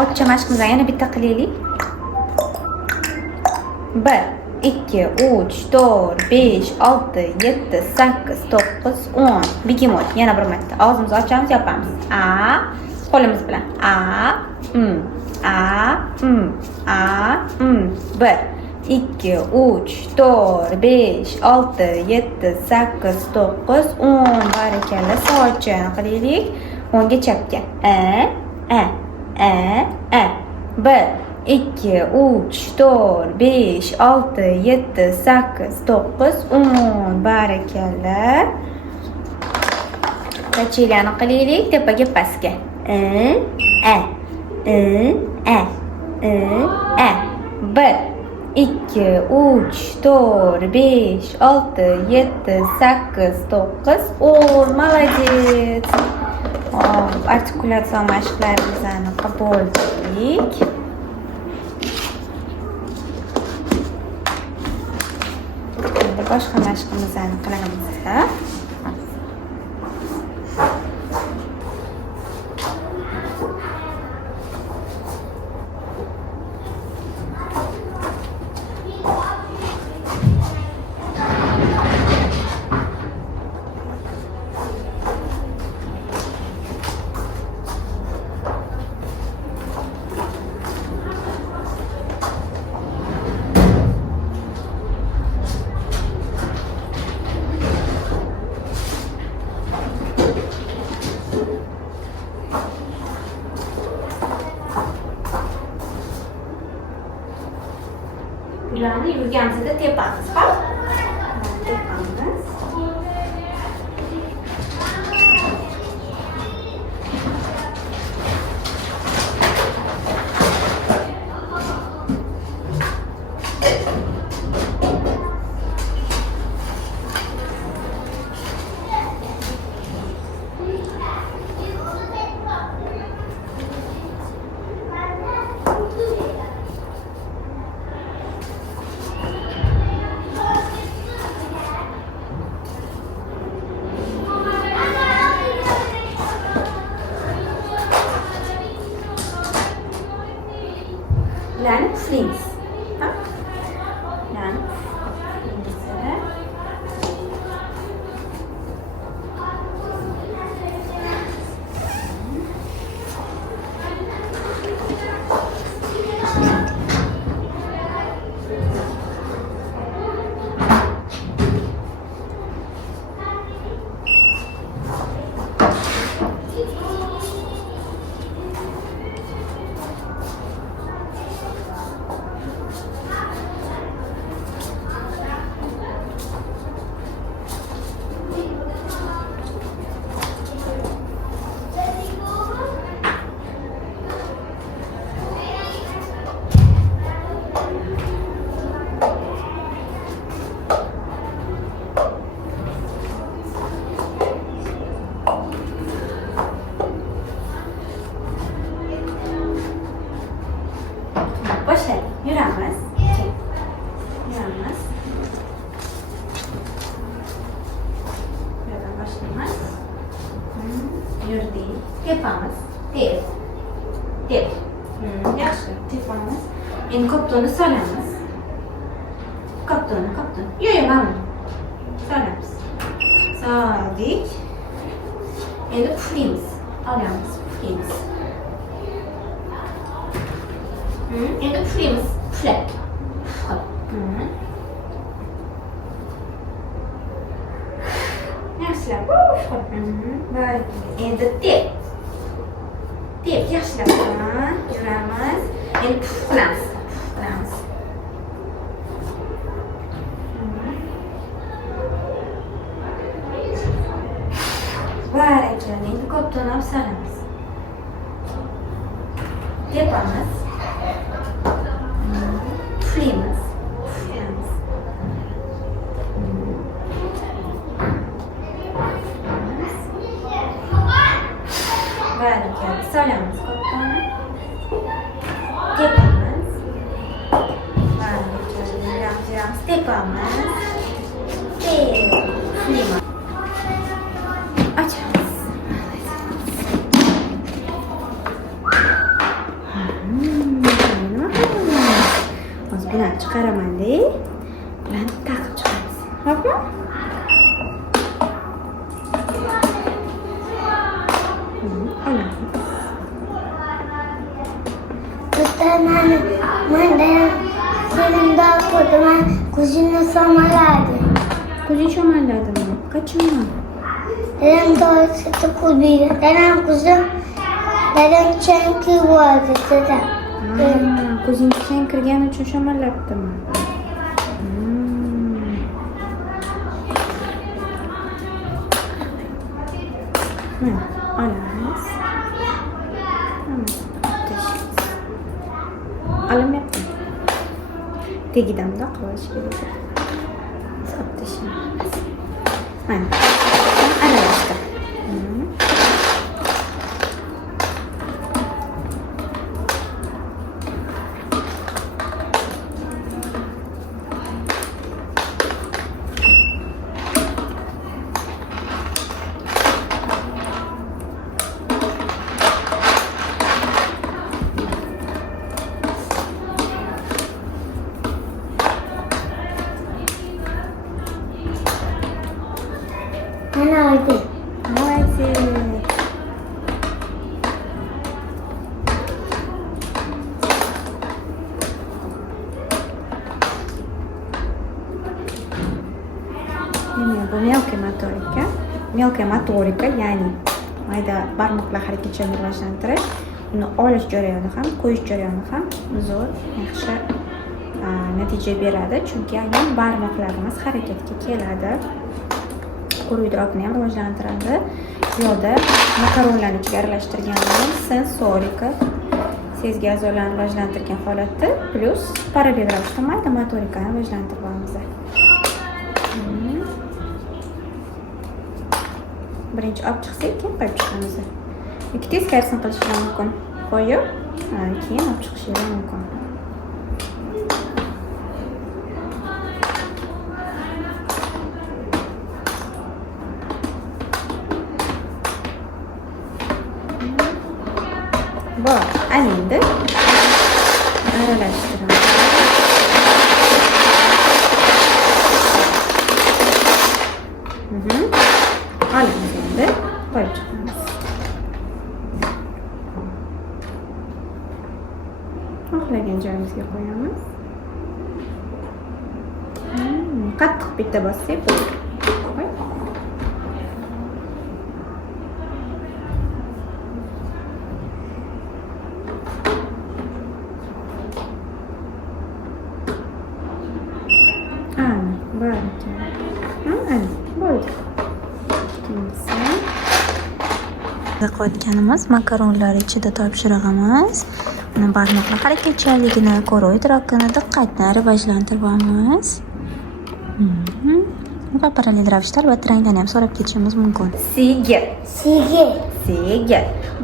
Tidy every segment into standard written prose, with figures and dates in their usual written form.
Ochcha mashqimizni yana bitta qilaylik. 1 2 3 4 5 6 7 8 9 10. Begemot. Yana bir marta. Og'zimizni ochamiz, yopamiz. A, qo'limiz bilan. A, A, 1 2 3 4 5 6 7 8 9 10. Barakalla. Soatchani qilaylik. 10 ga chapga. A 1 2 3 4 5 6 7 8 9 10. Barakalla. Rachilani qilaylik. Tepaga pastga. A 1 2 3 4 5 6 7 8 9 10. Молодец. Artikulatsiya mashqlarimizni qildik. Endi boshqa mashqimizni qilamiz. Bularni yurganimizda tepamiz, xo'p? Tepamiz. Bularni puflaymiz. Bularni boshlaylik. Yuramiz. Yuramiz. Buradan boshlaymiz. Yurdik. Tepamiz. Tep. Yaxshi. Tepamiz. Endi koptonni solamiz. Koptonni. Yo'q, mana. Solamiz. Soldik. Endi puflaymiz. Olamiz, puflaymiz. Endi puflaymiz. Puflab. Yaxshilab. Endi tep. Yaxshilab. Yuramiz. Endi puflamiz. Barakalla. Endi koptonni olib solamiz. Tepamiz. Puflaymiz. Barakalla. Solamiz koptonni. Tepamiz. Barakalla. Yuramiz. Tepamiz. Puflaymiz. Açamiz. qaramanli bilan taqib chiqamiz. Xo'pmi? Olamiz. Mana filmda ko'rdim, ko'zimni somalardi. Ko'zing shamalladimi? Qachon? Dadam do'sti ko'rdi. Dadam chanki bo'ldi, dadam. Ko'zing chang kirgani uchun shamallatdimi? Olamiz. Olamayapti. Tegidan da qo'yish kerak. Solib tashlaymiz. Mana. Aralashtir. Mana oldu. Молодец. Bu mелкая motorika. Mелкая motorika, ya'ni mayda barmoqlar harakatchanligini rivojlantirish, uni olish jarayoni ham, qo'yish jarayoni ham zo'r, yaxshi natija beradi, chunki aynan barmoqlarimiz harakatga keladi. Quruq idrokni ham rivojlantiradi. Ziyoda makaronlarni ichiga aralashtirganlar sensorika, sezgi a'zolarini rivojlantirgan holatda, plus parallel ravishda mayda motorikani rivojlantirib olamiz. Birinchi olib chiqsak, keyin qo'yib chiqamiz. Yoki teskarisini qilishingiz mumkin. Qo'yib, keyin olib chiqishingiz mumkin. Bor, endi aralashtiramiz. Olamiz endi, qo'yib chiqamiz. Xohlagan joyimizga qo'yamiz. Qattiq bitta bossak bo'ladi. Qo'yganimiz makaronlar ichida topshirig'imiz. Uni barmoqlar harakatchanligini, ko'ruv idrokini, diqqatni rivojlantirib olamiz. Va parallel ravishda albatta rangdan ham so'rab ketishimiz mumkin. Sigir.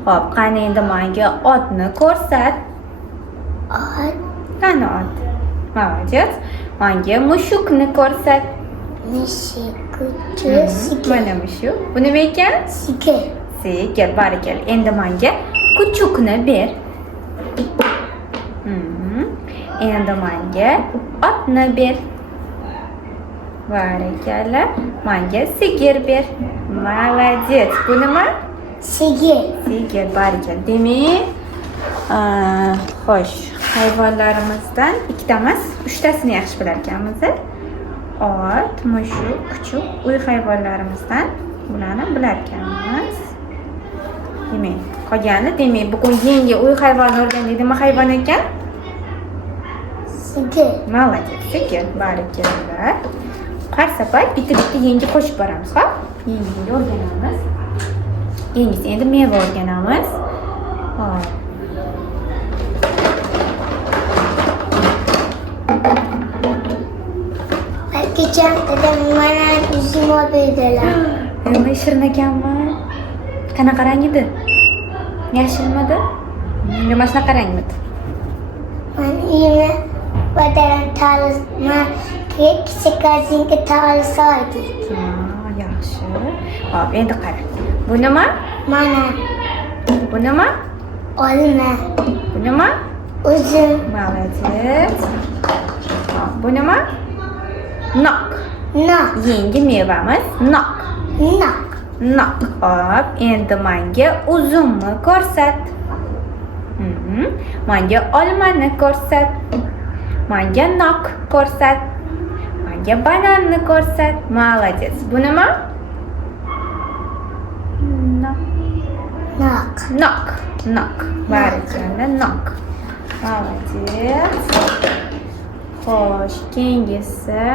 Xo'p, qani endi menga otni ko'rsat. Ot. Qani ot? Молодец. Menga mushukni ko'rsat. Mushuk. Mana mushuk. Bu nima ekan? Sigir, barikal. Endi menga kuchukni ber. Endi menga otni ber. Barikalla. Menga sigir ber. Молодец. Bu nima? Sigir, barikal. Demak, xo'sh, hayvonlarimizdan ikkita emas, 3 tasini yaxshi bilar ekanmiz. Ot, mushuk, kuchuk, uy hayvonlarimizdan bularni bilar ekanmiz. Demak, qolgani, demak, bugun yangi uy hayvoni o'rgandik. Nima hayvon ekan? sigir. Молодец, sigir, barikalla. Har safar bitta yangi qo'shib boramiz, xo'p? Yangi o'rganamiz. Yangisi endi meva o'rganamiz. Hop. Kecha dadam mana yuzimni berdilar. Nima shirin ekanmi? Qanaqa rang edi? Yashilmidi? Nima shunaqa rangmidi? Mana uyimni dadam talizma kichik gazinga talizadi. Yaxshi. Hop, endi qara. Bu nima? Mana Bu nima? olma. Bu nima? Uzum. Молодец. Bu nima? Nok. Nok. Yengil mevamiz nok. Nok. Nok. Hop, endi menga uzumni ko'rsat. Menga olmani ko'rsat. Menga nok ko'rsat. Menga bananni ko'rsat. Молодец. Bu nima? Nok. Nok. Nok. Nok. Barakalla, nok. Молодец. Xo'sh, keyingisi.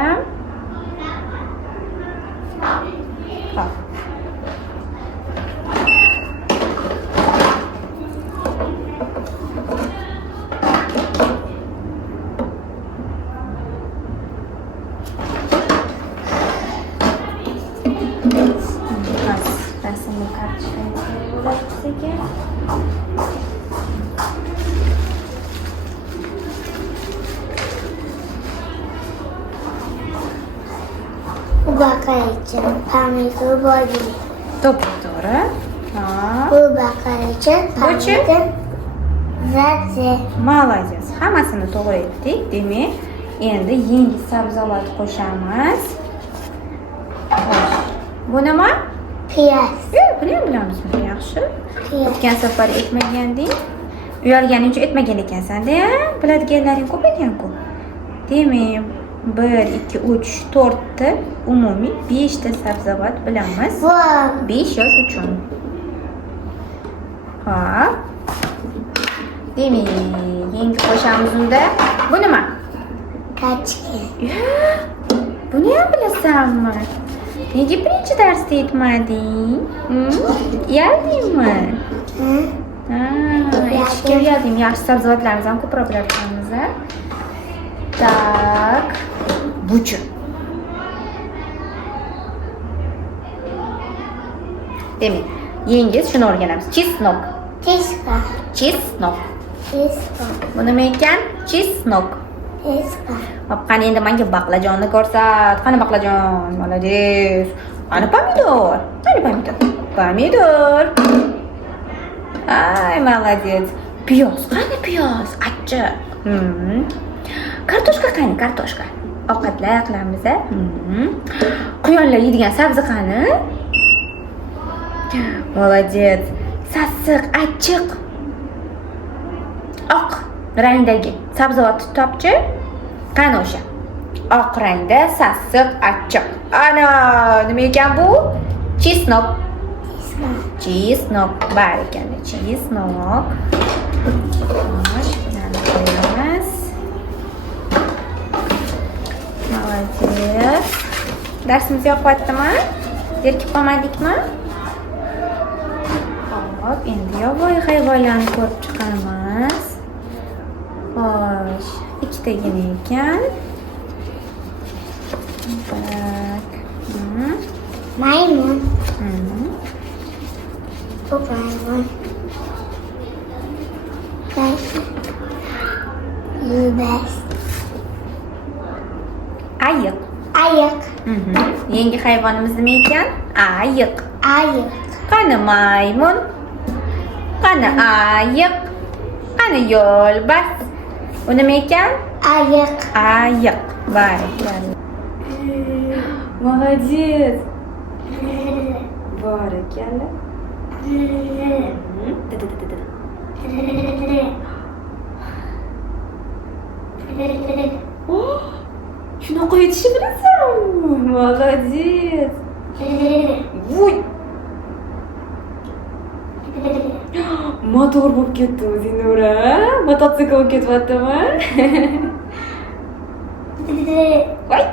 Hop. Rasmli kartochkani bo'ladi bizga. Bu bakar için pomidor bo'ladi. To'g'ri. Hop. Bu bakar için pomidor zati. Молодец. Hammasini to'g'ri aytdik. Demak, endi yengil sabzavot qo'shamiz. Bu nima? Piyoz. Buni ham bilamiz. Yaxshi. Piyoz. O'tgan safar aytmaganding. Uyalganing uchun aytmagan ekansan-da. Biladiganlaring ko'p ekan-ku. Demak, 1, 2, 3, 4 ta umumiy 5 ta sabzavot bilamiz. Bu 5 yosh uchun. Hop. Demak, yengil qo'shamiz unda. Bu nima? kachki. Buni ham bilasanmi? Nega birinchi darsda aytmading? Uyaldingmi? Aytishga uyaldim. Yaxshi sabzavotlarimizni ham ko'proq bilarkanmiz. Tak. Buchi. Demak, yengil shuni o'rganamiz. Chesnok. Tiska. Chesnok. Tiska. Bu nima ekan? Chesnok. Tiska. Hop, qani endi menga baqlajonni ko'rsat. Qani baqlajon? Молодец. Qani pomidor? Qani pomidor? Pomidor. Ay, молодец. Piyoz. Qani piyoz? Achchiq. Kartoshka qani? Kartoshka. Ovqatlar qilamiz. Quyonlar yeydigan sabzi qani? Молодец. Sassiq, achchiq. Oq rangdagi sabzavotni topchi. Qani o'sha? Oq rangda sassiq, achchiq. Ana, nima ekan bu? Chesnok. Chesnok. Barakalla, chesnok. Xo'sh, mana qo'yamiz. Молодец. Darsimiz yoqyaptimi? Zerikib qolmadikmi? Hop, endi yovvoyi hayvonlarni ko'rib chiqamiz. Xo'sh, ikkitagina ekan. Bak. Maymun. Bu maymun. Yubes. Ayiq. Ayiq. Yangi hayvonimiz nima ekan? Ayiq. Ayiq. Qani maymun? Qani ayiq? Qani yo'lbars? Bu nima ekan? Ayiq. Ayiq. Barakalla. Молодец. Barakalla. Shunaqa aytishni bilasanmi? Молодец. Voy. Motor bo'lib ketdimi Zinura? Mototsikl bo'lib ketyaptimi? Voy.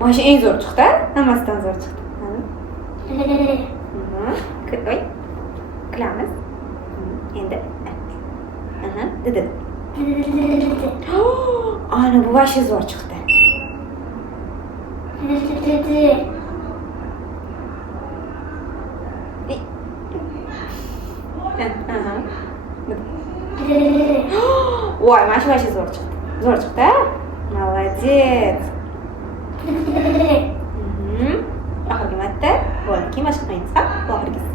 Mana shu eng zo'r chiqdi. Hammasidan zo'r chiqdi. Voy. Qilamiz. Endi. Dedi. Ana bu vashi zo'r chiqdi. Voy, mana shu vashi zo'r chiqdi. Zo'r chiqdi. Молодец. Oxirgi marta bo'ldi. Keyin boshqa qilamiz. Oxirgisi.